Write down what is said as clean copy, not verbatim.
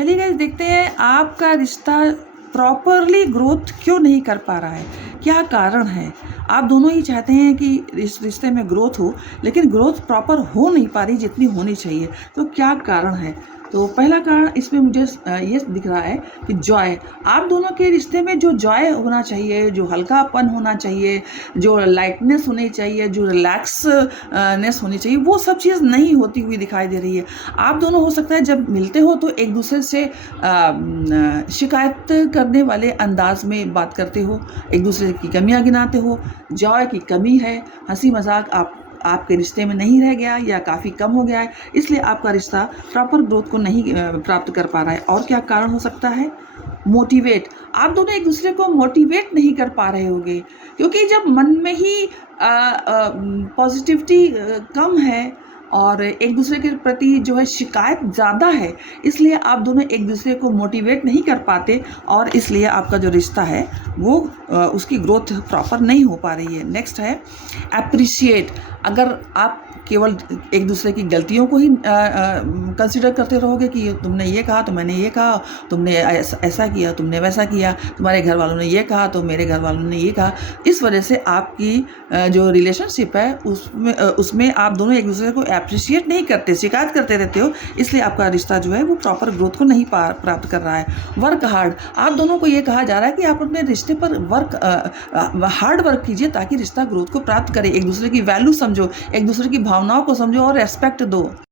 चलिए गाइस, देखते हैं आपका रिश्ता प्रॉपरली ग्रोथ क्यों नहीं कर पा रहा है, क्या कारण है। आप दोनों ही चाहते हैं कि इस रिश्ते में ग्रोथ हो, लेकिन ग्रोथ प्रॉपर हो नहीं पा रही जितनी होनी चाहिए। तो क्या कारण है? तो पहला कारण इसमें मुझे ये दिख रहा है कि जॉय। आप दोनों के रिश्ते में जो जॉय होना चाहिए, जो हल्कापन होना चाहिए, जो लाइटनेस होनी चाहिए, जो रिलैक्सनेस होनी चाहिए, वो सब चीज़ नहीं होती हुई दिखाई दे रही है। आप दोनों हो सकता है जब मिलते हो तो एक दूसरे से शिकायत करने वाले अंदाज में बात करते हो, एक दूसरे की कमियां गिनाते हो, जॉय की कमी है, हंसी मजाक आपके रिश्ते में नहीं रह गया या काफ़ी कम हो गया है, इसलिए आपका रिश्ता प्रॉपर ग्रोथ को नहीं प्राप्त कर पा रहा है। और क्या कारण हो सकता है? मोटिवेट। आप दोनों एक दूसरे को मोटिवेट नहीं कर पा रहे होगे, क्योंकि जब मन में ही पॉजिटिविटी कम है और एक दूसरे के प्रति जो है शिकायत ज़्यादा है, इसलिए आप दोनों एक दूसरे को मोटिवेट नहीं कर पाते और इसलिए आपका जो रिश्ता है वो उसकी ग्रोथ प्रॉपर नहीं हो पा रही है। नेक्स्ट है अप्रिशिएट। अगर आप केवल एक दूसरे की गलतियों को ही कंसिडर करते रहोगे कि तुमने ये कहा तो मैंने ये कहा, तुमने ऐसा किया, तुमने वैसा किया, तुम्हारे घर वालों ने ये कहा तो मेरे घर वालों ने ये कहा, इस वजह से आपकी जो रिलेशनशिप है उसमें आप दोनों एक दूसरे को अप्रिशिएट नहीं करते, शिकायत करते रहते हो, इसलिए आपका रिश्ता जो है वो प्रॉपर ग्रोथ को नहीं प्राप्त कर रहा है। Work hard. आप दोनों को ये कहा जा रहा है कि आप अपने रिश्ते पर हार्ड वर्क कीजिए ताकि रिश्ता ग्रोथ को प्राप्त करे, एक दूसरे की वैल्यू समझो, एक दूसरे की भावनाओं को समझो और रेस्पेक्ट दो।